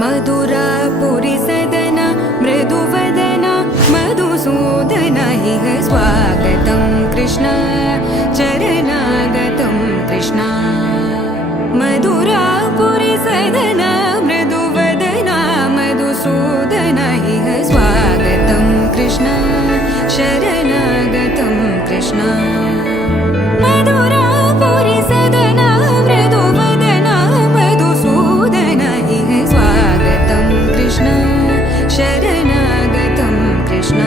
मधुरापुरी सदन मृदुवदन मधुसूदन इह स्वागतं कृष्ण चरणागतं कृष्ण मधुरापुरी सदन मृदुवदन मधुसूदन इह स्वागतं कृष्ण शरणागतं कृष्ण मधुरापुरी सदन मृदुवदन मधुसूदन इह स्वागतं कृष्ण शरणागतं कृष्ण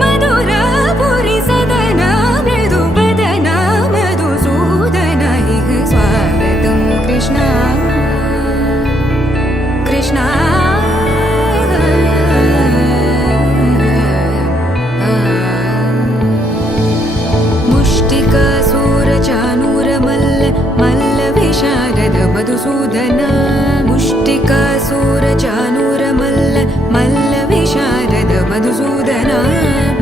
मधुरापुरी सदन मृदुवदन मधुसूदन इह स्वागतं कृष्ण कृष्ण मधुसूदन मुष्टिकासुरचाणूरमल्ल मल्ल विशारद मधुसूदन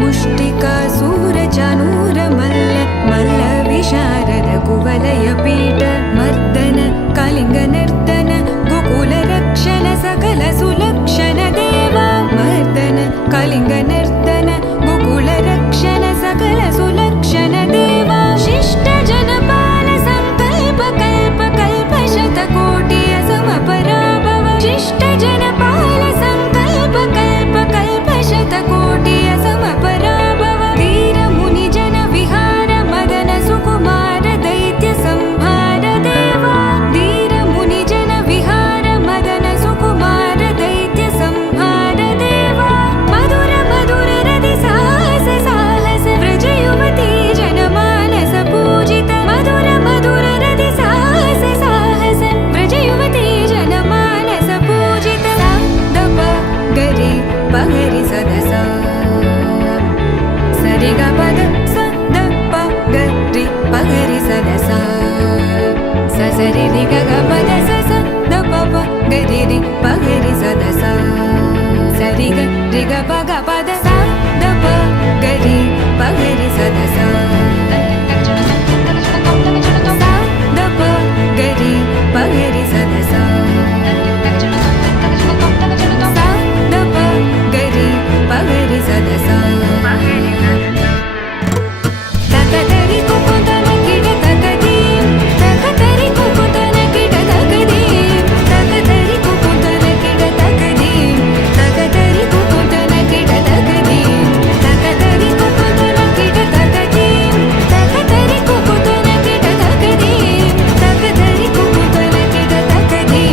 मुष्टिकासुरचाणूरमल्ल मल्ल विशारद कुवलयपीठ मर्दन कलिङ्गनर्तन गोकुलरक्षण सकल सुलक्षण देवा मर्दन कलिङ्गनर्तन गोकुलरक्षण सकल सुलक्षण देवा शिष्ट जनपाल संकल्प कल्प कल्प शतकोटि असमपराभव शिष्ट जनपाल संकल्प कल्प कल्प शतकोटि असमपराभव वीर मुनि जन विहार मदन सुकुमार दैत्य संहार देवा वीर मुनि जन विहार मदन सुकुमार दैत्य संहार देवा मधुर मधुर रति साहस साहस व्रज युवती जनमानस पूजित मधुर मधुर रति साहस साहस व्रज युवती जनमानस पूजित दप गरि पगरि सदस सरि ग पद स द प गरि पगरि सदस स सरि रि ग ग पद स स द प प गरि रि पगरि सदस सरि ग रि ग प ग पद स द प गरि पगरि सदस द प गरि पगरि सदस द प गरि पगरि सदस तकतरि कुकुतन किड तकदीं तकतरि कुकुतन किड तकदीं तकतरि कुकुतन किड तकदीं तकतरि कुकुतन किड तकदीं तकतरि कुकुतन किड तकदीं तकतरि कुकुतन किड तकदीं तकतरि कुकुतन किड तकदीं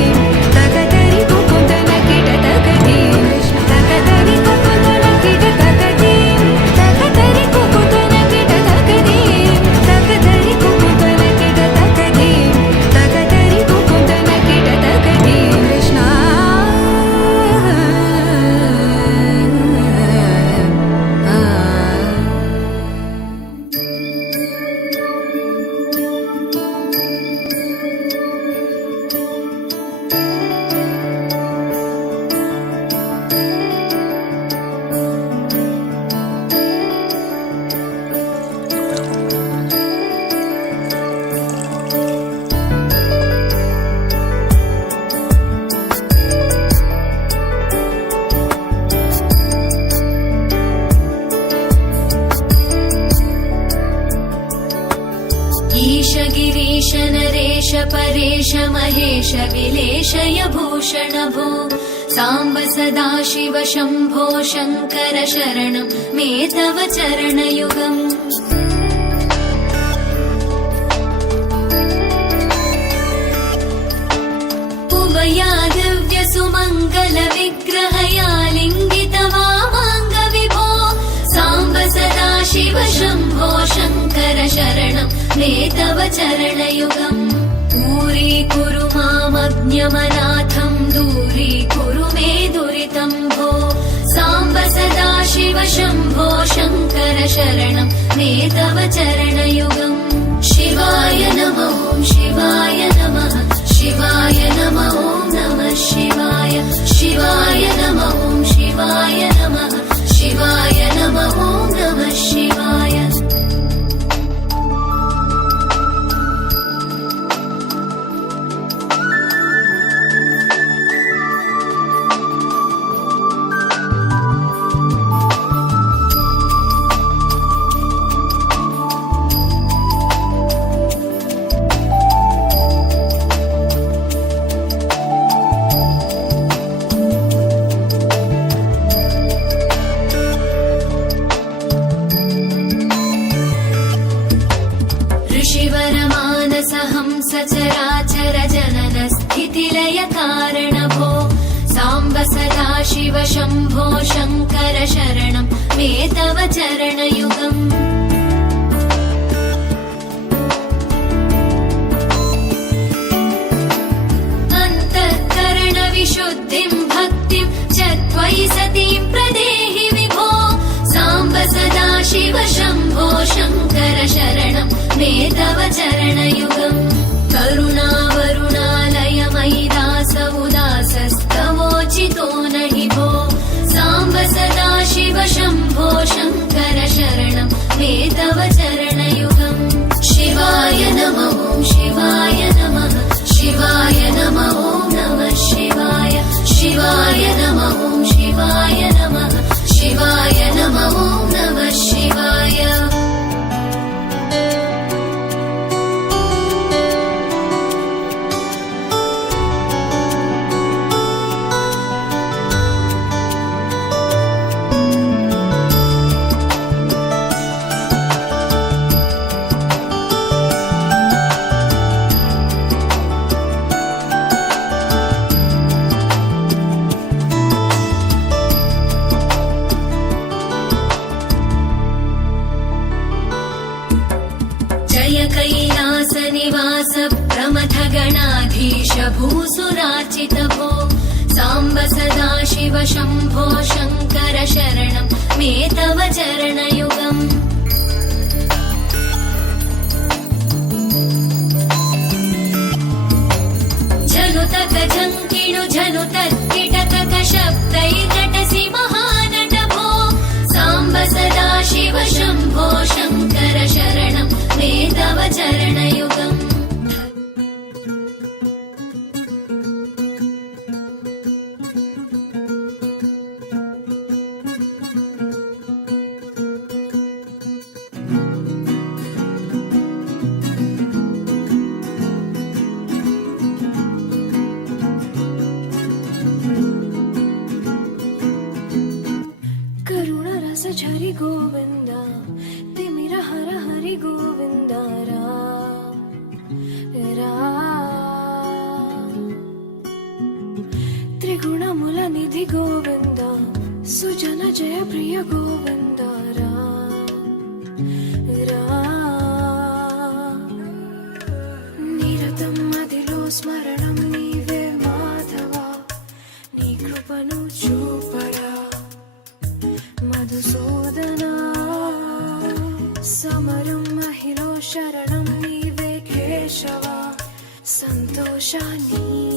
तकतरि कुकुतन किड तकदीं तकतरि कुकुतन किड तकदीं तकतरि कुकुतन किड तकदीं तकतरि कुकुतन किड तकदीं तकतरि कुकुतन किड तकदीं कृष्ण ईश गिरीश नरेश परेश महेश विलेशय भूषण भो साम्ब सदाशिव शम्भो शङ्कर शरणं मे तव चरणयुगम् उमया दिव्य सुमङ्गल विग्रहया लिङ्गित वामाङ्ग विभो साम्ब सदाशिव शम्भो शङ्कर शरणं मे तव चरणयुगम् दूरीकुरु मामज्ञमनाथं दूरीकुरु मे दुरितं भो साम्ब सदा शिव शम्भो शङ्कर शरणं मे तव चरणयुगम् शिवाय नमः शिवाय नमः शिवाय नमः नमः शिवाय शिवाय नमः शिवाय नमः शिवाय नमः नमः शिवाय सचराचर जनन स्थितिलय कारण भो साम्ब सदा शिव शम्भो शङ्कर शरणं मे तव चरणयुगम् अन्तःकरण विशुद्धिं भक्तिं च त्वयि सतीं प्रदेहि विभो साम्ब सदा शिव शम्भो शङ्कर शरणं मे तव चरणयुगम् करुणावरुणालयमयि दास उदासस्तवोचितो नहि भो साम्ब सदा शिव शम्भो शङ्कर शरणं मे तव चरणयुगम् शिवाय नमः शिवाय नमः शिवाय नमः नमः शिवाय शिवाय नमः शिवाय नमः शिवाय नमः नमः शिवाय कैलासनिवास प्रमथ गणाधीश भूसुरार्चित भो साम्ब सदा शिव शम्भो शङ्कर शरणं मे तव चरणयुगम् जनुतक झङ्किणु झनुतत्किटतक शब्दैर्नटसि महानट भो साम्ब सदा शिव शम्भो शङ्कर शरणं मे तव चरणयुगम् करुणरस झरि गोविन्द तिमिर हर हरि गोविन्द त्रिगुणमुल निधि गोविन्द सुजन जय प्रिय गोविन्द निरतं मदिलो स्मरणं नीवे माधव नी कृपनु चूपरा मधुसूदना समरं महिलो शरणं नीवे केशव सन्तोषा नी